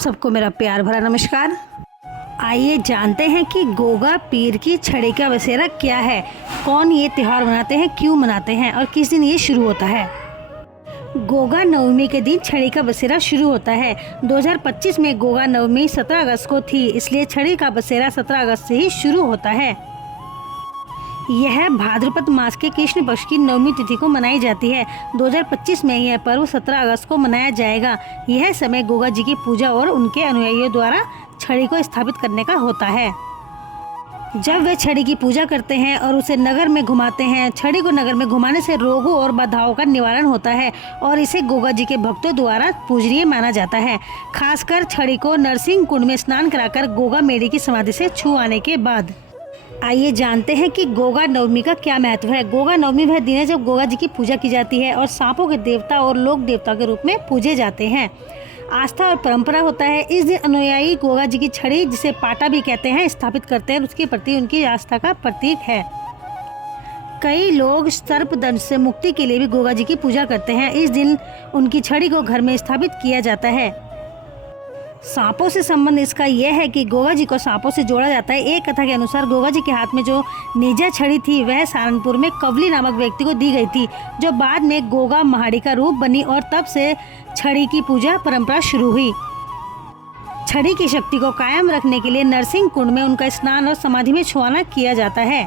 सबको मेरा प्यार भरा नमस्कार। आइए जानते हैं कि गोगा पीर की छड़ी का बसेरा क्या है, कौन ये त्यौहार मनाते हैं, क्यों मनाते हैं और किस दिन ये शुरू होता है। गोगा नवमी के दिन छड़ी का बसेरा शुरू होता है। 2025 में गोगा नवमी 17 अगस्त को थी, इसलिए छड़ी का बसेरा 17 अगस्त से ही शुरू होता है। यह भाद्रपद मास के कृष्ण पक्ष की नवमी तिथि को मनाई जाती है। 2025 में यह पर्व 17 अगस्त को मनाया जाएगा। यह समय गोगा जी की पूजा और उनके अनुयायियों द्वारा छड़ी को स्थापित करने का होता है। जब वे छड़ी की पूजा करते हैं और उसे नगर में घुमाते हैं, छड़ी को नगर में घुमाने से रोगों और बाधाओं का निवारण होता है और इसे गोगा जी के भक्तों द्वारा पूजनीय माना जाता है। खासकर छड़ी को नरसिंह कुंड में स्नान कराकर गोगा मेरी की समाधि से छू आने के बाद। आइए जानते हैं कि गोगा नवमी का क्या महत्व है। गोगा नवमी वह दिन है जब गोगा जी की पूजा की जाती है और सांपों के देवता और लोक देवता के रूप में पूजे जाते हैं। आस्था और परंपरा होता है, इस दिन अनुयायी गोगा जी की छड़ी, जिसे पाटा भी कहते हैं, स्थापित करते हैं। उसके प्रति उनकी आस्था का प्रतीक है। कई लोग सर्पदंश से मुक्ति के लिए भी गोगा जी की पूजा करते हैं। इस दिन उनकी छड़ी को घर में स्थापित किया जाता है। सांपों से संबंध इसका यह है कि गोगा जी को सांपों से जोड़ा जाता है। एक कथा के अनुसार गोगा जी के हाथ में जो नेजा छड़ी थी वह सहारनपुर में कवली नामक व्यक्ति को दी गई थी, जो बाद में गोगा महाड़ी का रूप बनी और तब से छड़ी की पूजा परंपरा शुरू हुई। छड़ी की शक्ति को कायम रखने के लिए नरसिंह कुंड में उनका स्नान और समाधि में छुआना किया जाता है।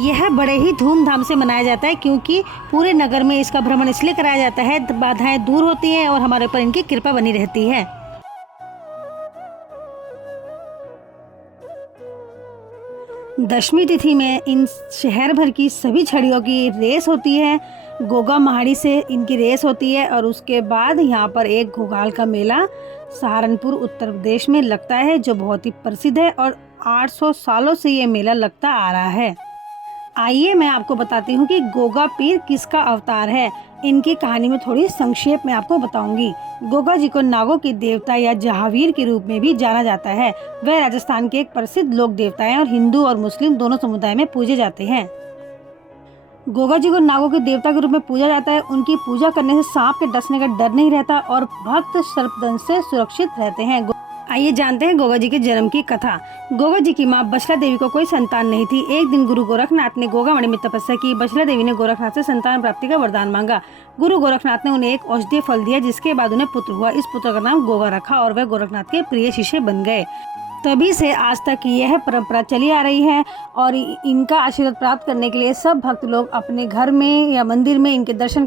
यह बड़े ही धूमधाम से मनाया जाता है क्योंकि पूरे नगर में इसका भ्रमण इसलिए कराया जाता है, बाधाएं दूर होती हैं और हमारे ऊपर इनकी कृपा बनी रहती है। दशमी तिथि में इन शहर भर की सभी छड़ियों की रेस होती है। गोगा महाड़ी से इनकी रेस होती है और उसके बाद यहाँ पर एक घोघाल का मेला सहारनपुर उत्तर प्रदेश में लगता है, जो बहुत ही प्रसिद्ध है और 800 सालों से ये मेला लगता आ रहा है। आइए मैं आपको बताती हूँ कि गोगा पीर किसका अवतार है। इनकी कहानी में थोड़ी संक्षेप में आपको बताऊंगी। गोगा जी को नागों के देवता या जहावीर के रूप में भी जाना जाता है। वह राजस्थान के एक प्रसिद्ध लोक देवता हैं और हिंदू और मुस्लिम दोनों समुदाय में पूजे जाते हैं। गोगा जी को नागों के देवता के रूप में पूजा जाता है। उनकी पूजा करने से सांप के डसने का डर नहीं रहता और भक्त सर्पदंश से सुरक्षित रहते हैं। आइए जानते हैं गोगा जी के जन्म की कथा। गोगा जी की मां बछला देवी को कोई संतान नहीं थी। एक दिन गुरु गोरखनाथ ने गोगा मणि में तपस्या की। बछला देवी ने गोरखनाथ से संतान प्राप्ति का वरदान मांगा। गुरु गोरखनाथ ने उन्हें एक औषधीय फल दिया, जिसके बाद उन्हें पुत्र हुआ। इस पुत्र का नाम गोगा रखा और वह गोरखनाथ के प्रिय शिष्य बन गए। तभी से आज तक यह परंपरा चली आ रही है और इनका आशीर्वाद प्राप्त करने के लिए सब भक्त लोग अपने घर में या मंदिर में इनके दर्शन